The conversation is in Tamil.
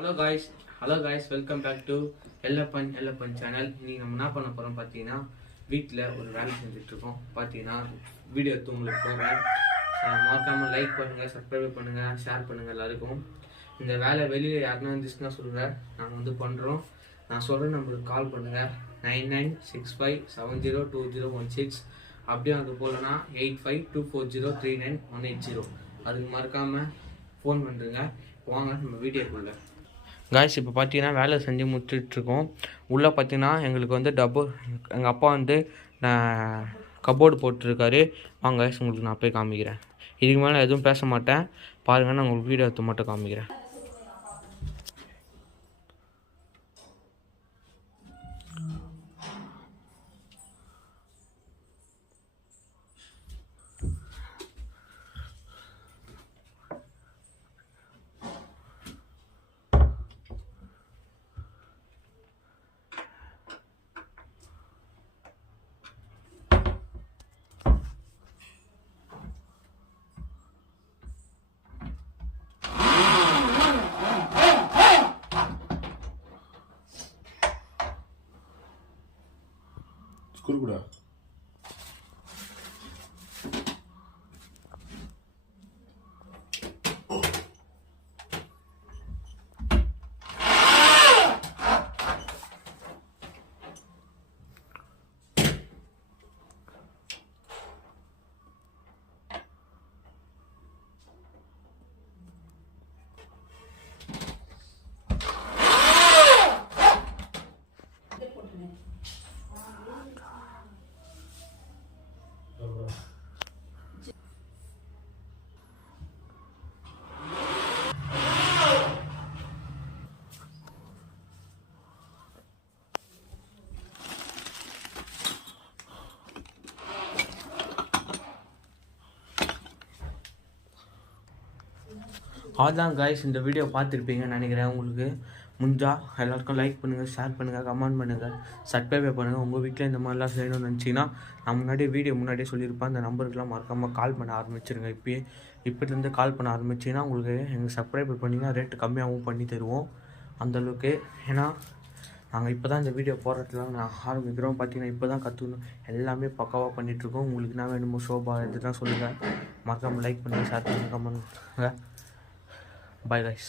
Hello guys welcome back to Ellappan channel. இன்னைக்கு நம்ம என்ன பண்ண போகிறோம் பார்த்தீங்கன்னா, வீட்டில் ஒரு வேலை செஞ்சுட்ருக்கோம். பார்த்தீங்கன்னா வீடியோ உங்களுக்கு போகிறேன். மறக்காமல் லைக் பண்ணுங்கள், சப்ஸ்கிரைப் பண்ணுங்கள், ஷேர் பண்ணுங்கள் எல்லாருக்கும். இந்த வேலை வெளியில் யாருன்னா இருந்துச்சுன்னா சொல்லுங்கள், நாங்கள் பண்ணுறோம். நான் சொல்கிறேன், நம்மளுக்கு கால் பண்ணுங்கள் 9965702016. அப்படியே அது போலனா 8524039180. அதுக்கு மறக்காமல் ஃபோன் பண்ணுறேங்க. வாங்க நம்ம வீடியோக்குள்ளே. காய்ஸ் இப்போ பார்த்தீங்கன்னா வேலை செஞ்சு முடிச்சிட்ருக்கோம். உள்ளே பார்த்தீங்கன்னா எங்களுக்கு எங்கள் அப்பா கபோர்டு போட்டிருக்காரு. வாங்க காய்ஸ், உங்களுக்கு நான் போய் காமிக்கிறேன். இதுக்கு மேலே எதுவும் பேச மாட்டேன், பாருங்கள். நான் உங்களுக்கு வீடியோ எடுத்து மட்டும் காமிக்கிறேன். Kurkuda. அதான் காய்ஸ், இந்த வீடியோ பார்த்துருப்பீங்கன்னு நினைக்கிறேன். உங்களுக்கு முடிஞ்சா எல்லாருக்கும் லைக் பண்ணுங்கள், ஷேர் பண்ணுங்கள், கமெண்ட் பண்ணுங்கள், சப்ஸ்கிரைப் பண்ணுங்கள். உங்கள் வீட்டில் இந்த மாதிரிலாம் செய்யணும்னு நினச்சிங்கன்னா, நான் முன்னாடியே சொல்லியிருப்பேன். அந்த நம்பருக்குலாம் மறக்காமல் கால் பண்ண ஆரம்பிச்சிருங்க. இப்போலேருந்து கால் பண்ண ஆரம்பிச்சிங்கன்னா உங்களுக்கு எங்கள் சப்ஸ்கிரைப் பண்ணிங்கன்னா ரேட்டு கம்மியாகவும் பண்ணி தருவோம் அந்தளவுக்கு. ஏன்னா நாங்கள் இப்போ தான் இந்த வீடியோ போடுறதுலாம் ஆரம்பிக்கிறோம். பார்த்தீங்கன்னா இப்போ தான் கற்றுக்கணும், எல்லாமே பக்காவாக பண்ணிகிட்ருக்கோம். உங்களுக்கு என்ன வேணுமோ ஷோபா இதுதான் சொல்லுங்கள். மறக்காமல் லைக் பண்ணுங்கள், ஷேர் பண்ணுங்கள், கமெண்ட் பண்ணுங்கள். Bye guys.